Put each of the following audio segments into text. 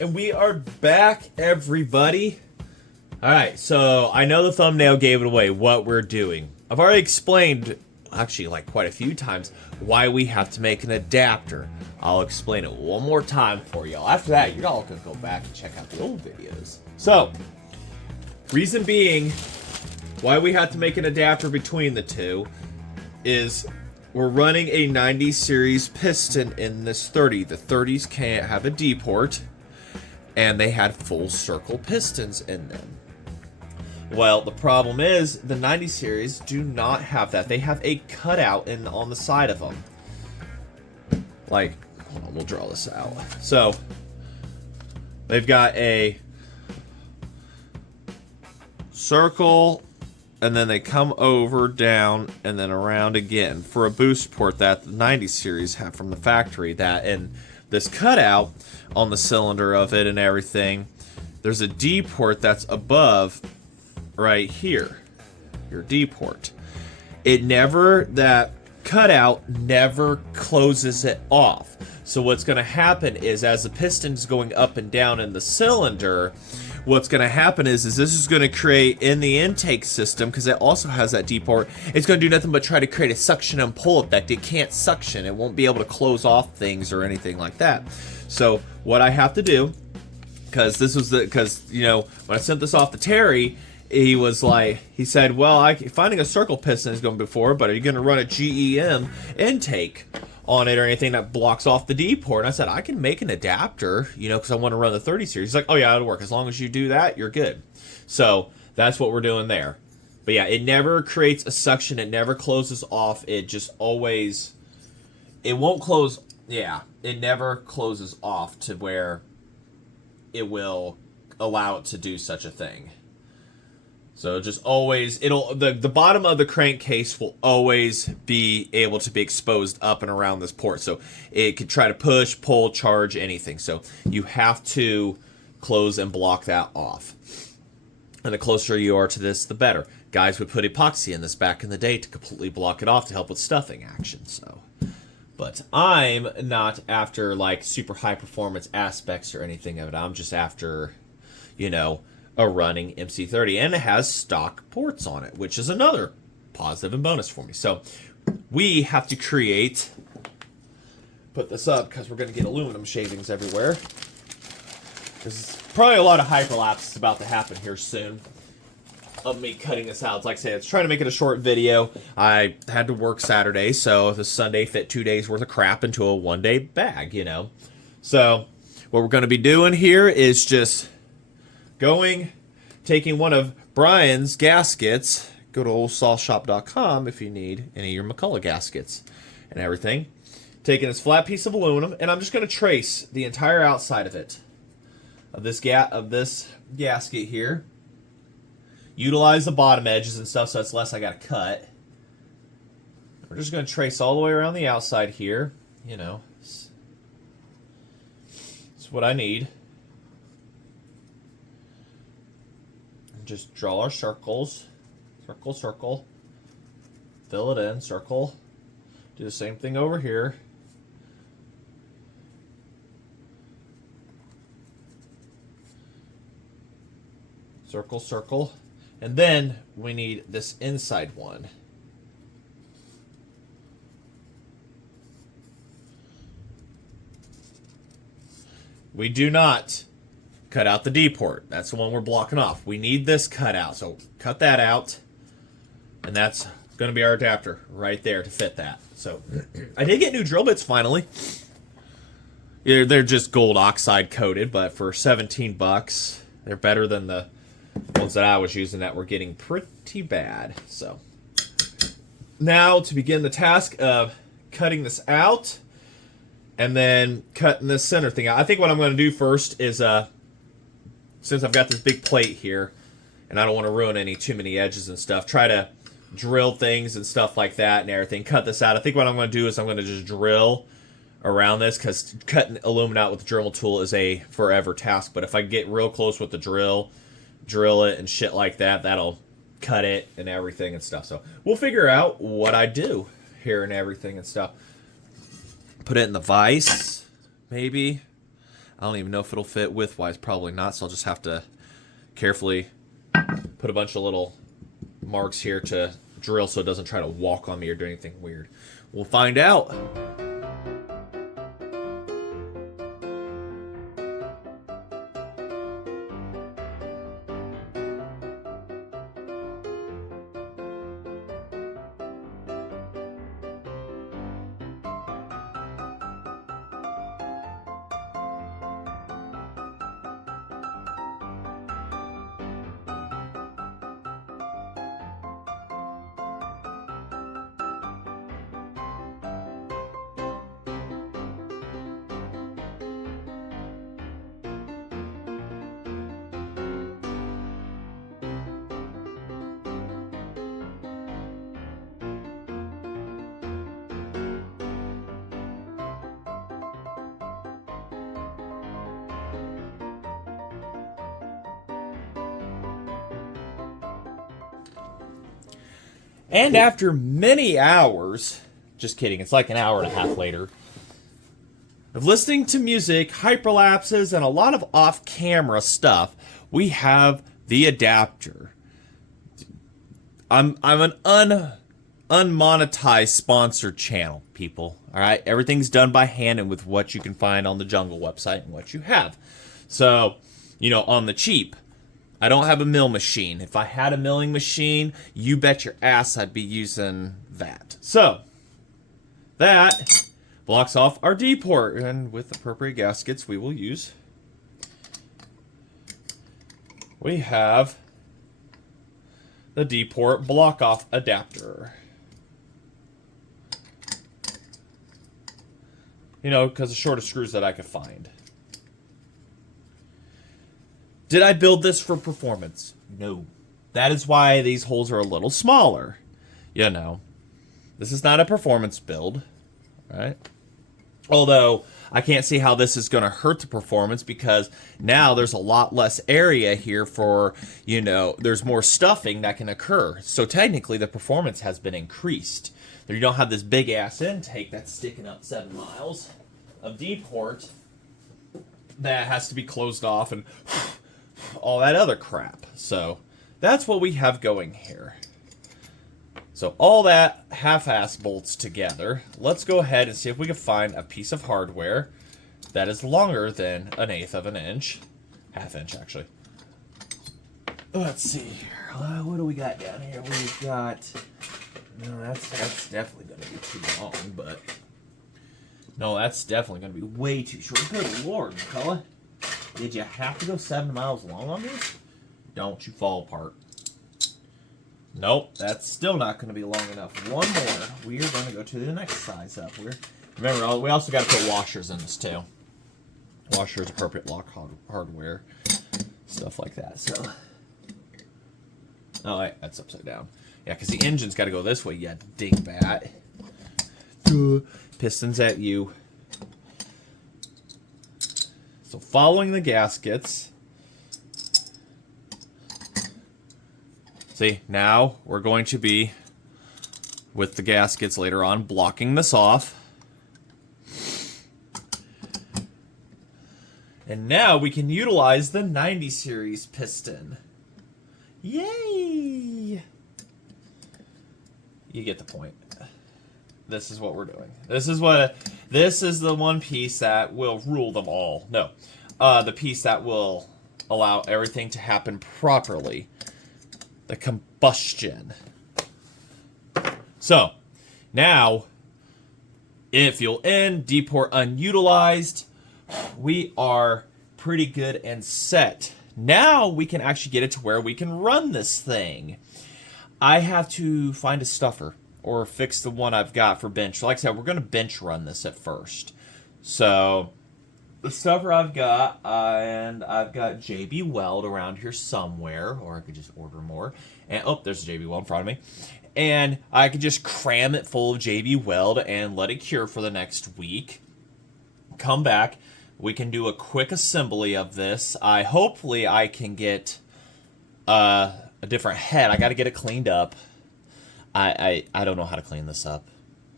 And we are back, everybody. Alright, so I know the thumbnail gave it away, what we're doing. I've already explained, actually like quite a few times, why we have to make an adapter. I'll explain it one more time for y'all. After that, y'all can go back and check out the old videos. So, reason being, why we have to make an adapter between the two is we're running a 90 series piston in this 30. The 30s can't have a D port, and they had full circle pistons in them. Well, the problem is the 90 series do not have that. They have a cutout on the side of them. Like, hold on, we'll draw this out. So, they've got a circle, and then they come over, down, and then around again for a boost port that the 90 series have from the factory. That and this cutout on the cylinder of it and everything, there's a D port that's above right here, your D port. That cutout never closes it off. So what's going to happen is as the piston's going up and down in the cylinder, what's going to happen is this is going to create in the intake system, because it also has that D port, it's going to do nothing but try to create a suction and pull effect. It can't suction. It won't be able to close off things or anything like that. So what I have to do, because you know, when I sent this off to Terry, he said, well, finding a circle piston is going before, but are you going to run a GEM intake on it or anything that blocks off the D port? And I said, I can make an adapter, you know, because I want to run the 30 series. He's like, oh yeah, it'll work. As long as you do that, you're good. So that's what we're doing there. But yeah, it never creates a suction. It never closes off. It just always, it won't close. Yeah, it never closes off to where it will allow it to do such a thing. So just always, the bottom of the crankcase will always be able to be exposed up and around this port. So it could try to push, pull, charge, anything. So you have to close and block that off. And the closer you are to this, the better. Guys would put epoxy in this back in the day to completely block it off to help with stuffing action. So, but I'm not after like super high performance aspects or anything of it. I'm just after, you know, a running MC30, and it has stock ports on it, which is another positive and bonus for me. So we have to put this up because we're going to get aluminum shavings everywhere. There's probably a lot of hyperlapse about to happen here soon of me cutting this out. Like I said, I was trying to make it a short video. I had to work Saturday, so this Sunday fit 2 days worth of crap into a one-day bag, you know. So what we're going to be doing here is just taking one of Brian's gaskets. Go to oldsawshop.com if you need any of your McCulloch gaskets and everything. Taking this flat piece of aluminum, and I'm just going to trace the entire outside of it, of this gasket here. Utilize the bottom edges and stuff, so it's less I got to cut. We're just going to trace all the way around the outside here. You know, it's what I need. Just draw our circles. Circle, circle. Fill it in, circle. Do the same thing over here. Circle, circle. And then we need this inside one. We do not cut out the D port. That's the one we're blocking off. We need this cut out. So cut that out. And that's going to be our adapter right there to fit that. So I did get new drill bits finally. Yeah, they're just gold oxide coated, but for 17 bucks, they're better than the ones that I was using that were getting pretty bad. So now to begin the task of cutting this out and then cutting this center thing out. I think what I'm going to do first is since I've got this big plate here, and I don't want to ruin too many edges and stuff, try to drill things and stuff like that and everything. Cut this out. I think what I'm going to do is I'm going to just drill around this, because cutting aluminum out with the Dremel tool is a forever task. But if I get real close with the drill it and shit like that, that'll cut it and everything and stuff. So we'll figure out what I do here and everything and stuff. Put it in the vise, maybe. I don't even know if it'll fit width-wise. Probably not, so I'll just have to carefully put a bunch of little marks here to drill so it doesn't try to walk on me or do anything weird. We'll find out. And after many hours, just kidding, it's like an hour and a half later, of listening to music, hyperlapses, and a lot of off-camera stuff, we have the Adaptor. I'm an unmonetized sponsored channel, people. All right, everything's done by hand and with what you can find on the Jungle website and what you have. So, you know, on the cheap. I don't have a mill machine. If I had a milling machine, you bet your ass I'd be using that. So, that blocks off our D port. And with appropriate gaskets, we will use. We have the D port block off adapter. You know, because the shortest screws that I could find. Did I build this for performance? No. That is why these holes are a little smaller. You know, this is not a performance build, right? Although, I can't see how this is going to hurt the performance because now there's a lot less area here for, you know, there's more stuffing that can occur. So technically, the performance has been increased. You don't have this big-ass intake that's sticking up 7 miles of D-port that has to be closed off and all that other crap. So that's what we have going here. So all that half-ass bolts together. Let's go ahead and see if we can find a piece of hardware that is longer than 1/8 of an inch. Half inch, actually. Let's see here. What do we got down here? We've got... No, that's definitely going to be too long, but... No, that's definitely going to be way too short. Good Lord, McCulloch. Did you have to go 7 miles long on this? Don't you fall apart. Nope, that's still not going to be long enough. One more. We are going to go to the next size up. Remember, we also got to put washers in this too. Washers, appropriate lock hardware, stuff like that. So, oh, wait, that's upside down. Yeah, because the engine's got to go this way, you dingbat. Pistons at you. So following the gaskets. See, now we're going to be, with the gaskets later on, blocking this off. And now we can utilize the 90 series piston. Yay! You get the point. This is what we're doing. This is the one piece that will rule them all. No, the piece that will allow everything to happen properly. The combustion. So, now, if fuel in, D port unutilized, we are pretty good and set. Now we can actually get it to where we can run this thing. I have to find a stuffer or fix the one I've got for bench. Like I said, we're going to bench run this at first. So, the stuffer I've got, and I've got JB Weld around here somewhere, or I could just order more. And oh, there's a JB Weld in front of me. And I could just cram it full of JB Weld and let it cure for the next week. Come back. We can do a quick assembly of this. Hopefully I can get a different head. I got to get it cleaned up. I don't know how to clean this up.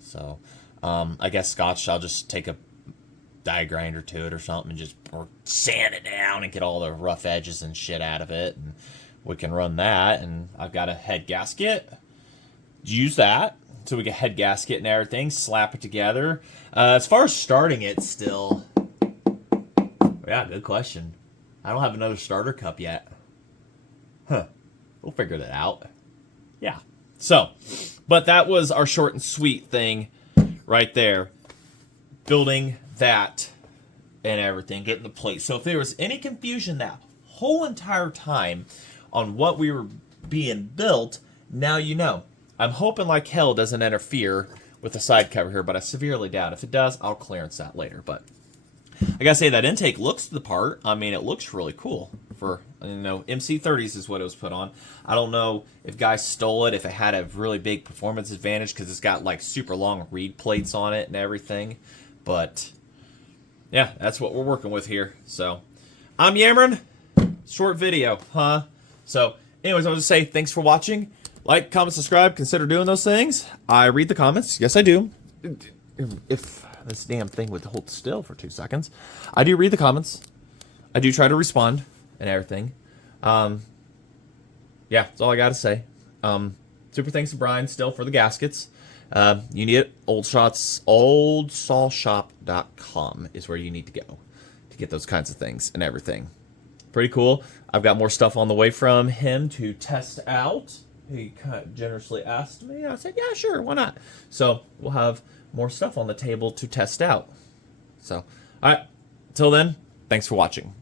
So, I guess Scotch, I'll just take a die grinder to it or something, and just or sand it down and get all the rough edges and shit out of it, and we can run that. And I've got a head gasket. Use that so we get head gasket and everything, slap it together. As far as starting it, still, yeah, good question. I don't have another starter cup yet. Huh. We'll figure that out. Yeah. So, but that was our short and sweet thing right there. Building that and everything, getting the plate. So if there was any confusion that whole entire time on what we were being built, now you know. I'm hoping like hell doesn't interfere with the side cover here, but I severely doubt. If it does, I'll clearance that later. But I gotta say, that intake looks the part. I mean, it looks really cool for, you know, MC30s is what it was put on. I don't know if guys stole it, if it had a really big performance advantage because it's got like super long reed plates on it and everything. But yeah, that's what we're working with here. So I'm yammering. Short video, huh? So anyways, I want to say thanks for watching. Like, comment, subscribe, consider doing those things. I read the comments. Yes, I do. If this damn thing would hold still for 2 seconds. I do read the comments. I do try to respond and everything. Yeah, that's all I got to say. Super thanks to Brian still for the gaskets. You need it. oldsawshop.com is where you need to go to get those kinds of things and everything. Pretty cool. I've got more stuff on the way from him to test out. He kind of generously asked me. I said, yeah, sure, why not? So we'll have more stuff on the table to test out. So, all right. Till then, thanks for watching.